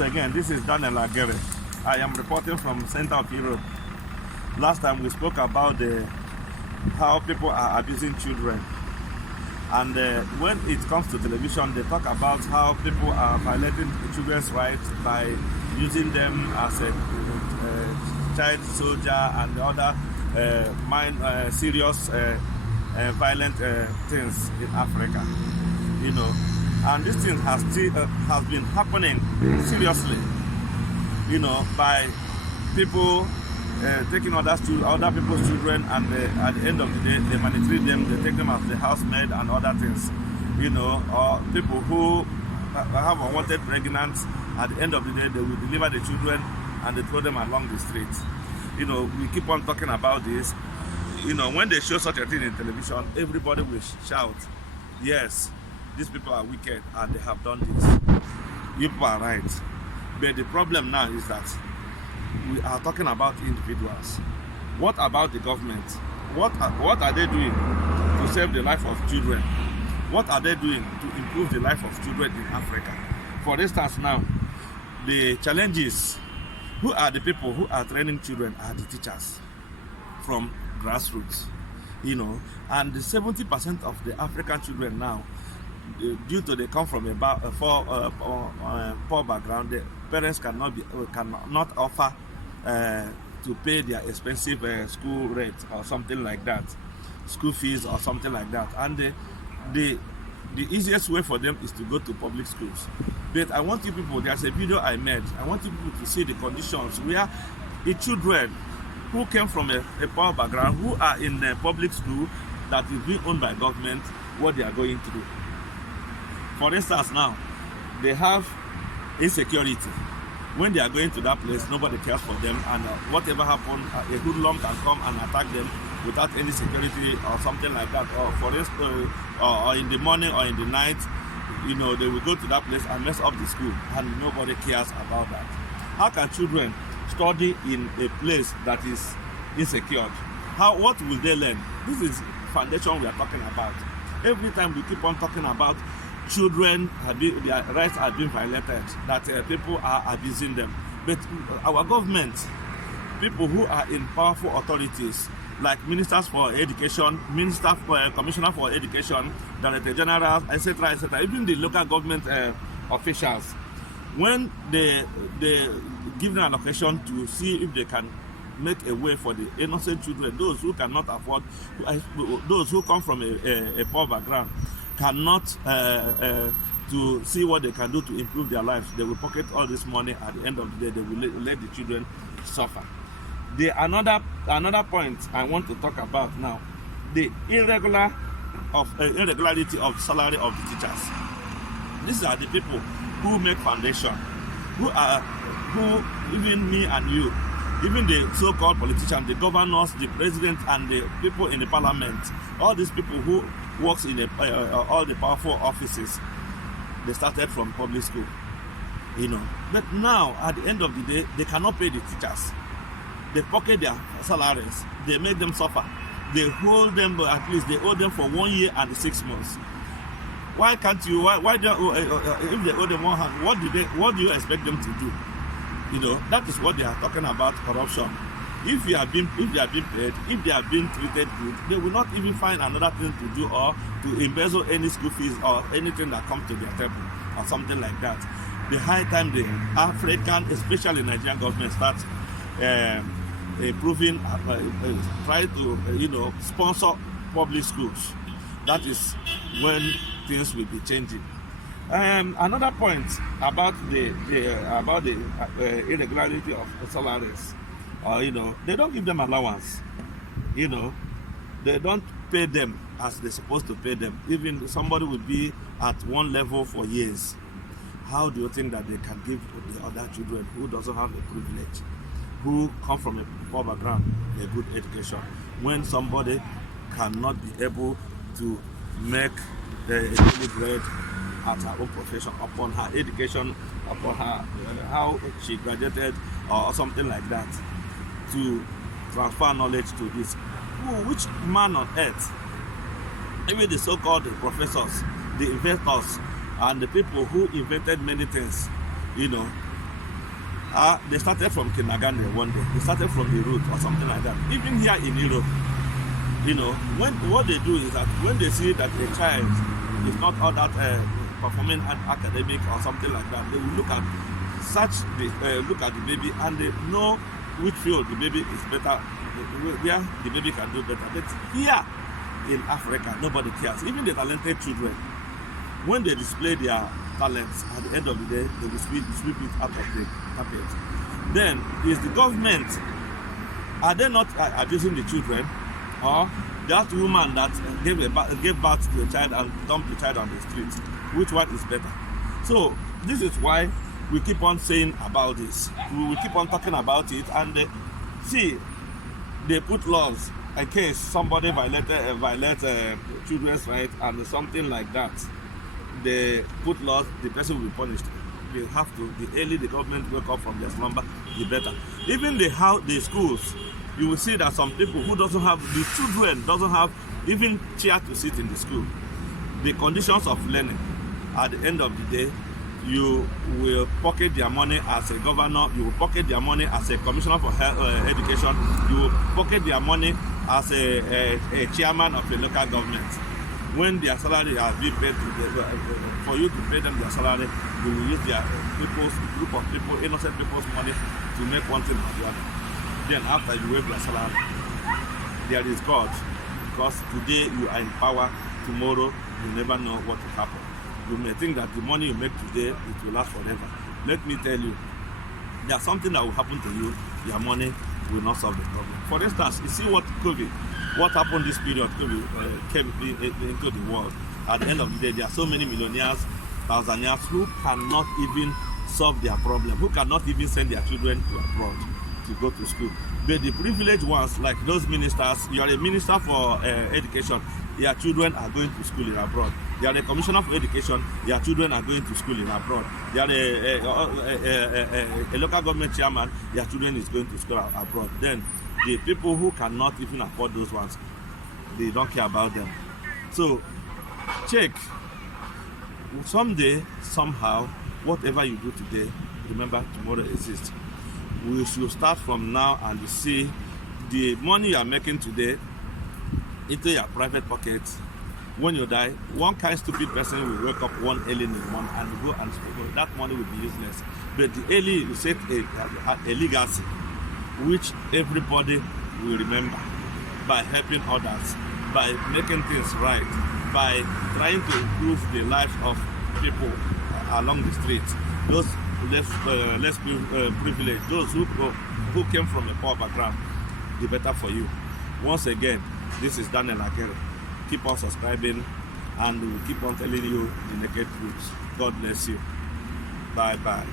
Again, this is Daniel Aguirre. I am reporting from Center of Europe. Last time we spoke about how people are abusing children, and when it comes to television, they talk about how people are violating children's rights by using them as a child soldier and other serious violent things in Africa. And this thing has been happening seriously, by people taking other people's children, and at the end of the day, they maltreat them, they take them as the housemaid and other things, or people who have unwanted pregnancy. At the end of the day, they will deliver the children and they throw them along the streets. We keep on talking about this. When they show such a thing in television, everybody will shout, yes, these people are wicked and they have done this. You people are right. But the problem now is that we are talking about individuals. What about the government? What are they doing to save the life of children? What are they doing to improve the life of children in Africa? For instance now, the challenges, who are the people who are training children are the teachers from grassroots. And the 70% of the African children now, due to they come from a poor background, the parents cannot offer to pay their expensive school rate or something like that, school fees or something like that. And the easiest way for them is to go to public schools. But I want you people, there's a video I made, I want you people to see the conditions where the children who came from a poor background, who are in a public school that is being owned by government, what they are going through. For instance now, they have insecurity. When they are going to that place, nobody cares for them, and whatever happens, a hoodlum can come and attack them without any security or something like that. Or for instance, or in the morning or in the night, they will go to that place and mess up the school, and nobody cares about that. How can children study in a place that is insecure? What will they learn? This is foundation we are talking about. Every time we keep on talking about children, their rights are being violated, that people are abusing them. But our government, people who are in powerful authorities, like ministers for education, commissioner for education, director general, etc., even the local government officials, when they give them an occasion to see if they can make a way for the innocent children, those who cannot afford, those who come from a poor background, cannot to see what they can do to improve their lives, they will pocket all this money. At the end of the day, they will let the children suffer. Another point I want to talk about now, the irregularity of salary of the teachers. These are the people who make foundation, who even me and you, even the so-called politicians, the governors, the president, and the people in the parliament, all these people who works in all the powerful offices, they started from public school, But now, at the end of the day, they cannot pay the teachers. They pocket their salaries. They make them suffer. They hold them, but at least they owe them for 1 year and 6 months. Why can't you? Why do if they owe them 1 hand, what do you expect them to do? That is what they are talking about, corruption. If they have been paid, if they have been treated good, they will not even find another thing to do, or to embezzle any school fees or anything that comes to their table or something like that. The high time the African, especially Nigerian government, starts improving, try to sponsor public schools. That is when things will be changing. Another point about the irregularity of salaries. They don't give them allowance. They don't pay them as they're supposed to pay them. Even somebody will be at one level for years. How do you think that they can give the other children who doesn't have a privilege, who come from a poor background, a good education, when somebody cannot be able to make a daily bread at her own profession, upon her education, upon her how she graduated or something like that, to transfer knowledge to this? Which man on earth, even the so-called professors, the inventors, and the people who invented many things, They started from kindergarten one day. They started from the root or something like that. Even here in Europe, what they do is that when they see that a child is not all that performing at academic or something like that, they will look at the baby and they know which field the baby is better, where the baby can do better. But here in Africa, nobody cares. Even the talented children, when they display their talents, at the end of the day, they will sweep it out of the carpet. Then, is the government, are they not abusing the children? Or that woman that gave birth to a child and dumped the child on the street? Which one is better? So, this is why we keep on saying about this. We will keep on talking about it, and see, they put laws in case somebody violates children's rights and something like that. They put laws, the person will be punished. They have to. The early the government wake up from their slumber, the better. Even the schools, you will see that some people who doesn't have, the children doesn't have even chair to sit in the school. The conditions of learning, at the end of the day, you will pocket their money as a governor, you will pocket their money as a commissioner for education, you will pocket their money as a chairman of a local government. When their salary are being paid for you to pay them their salary, you will use their group of people, innocent people's money to make one thing or the other. Then after you waive their salary, there is God. Because today you are in power, tomorrow you never know what will happen. You may think that the money you make today, it will last forever. Let me tell you, there's something that will happen to you, your money will not solve the problem. For instance, you see what happened this period, COVID came into the world. At the end of the day, there are so many millionaires, thousandaires who cannot even solve their problem, who cannot even send their children to abroad to go to school. But the privileged ones, like those ministers, you are a minister for education, your children are going to school in abroad. You are a commissioner for education, your children are going to school in abroad. You are a local government chairman, your children is going to school abroad. Then the people who cannot even afford those ones, they don't care about them. So check. Someday, somehow, whatever you do today, remember tomorrow exists. We should start from now and see the money you are making today into your private pocket. When you die, one kind of stupid person will wake up one early in the morning and go and speak. That money will be useless. But the early you set a legacy which everybody will remember by helping others, by making things right, by trying to improve the lives of people along the streets. Those less privileged, those who came from a poor background, the better for you. Once again, this is Daniel Akere. Keep on subscribing and we'll keep on telling you the naked truth. God bless you. Bye bye.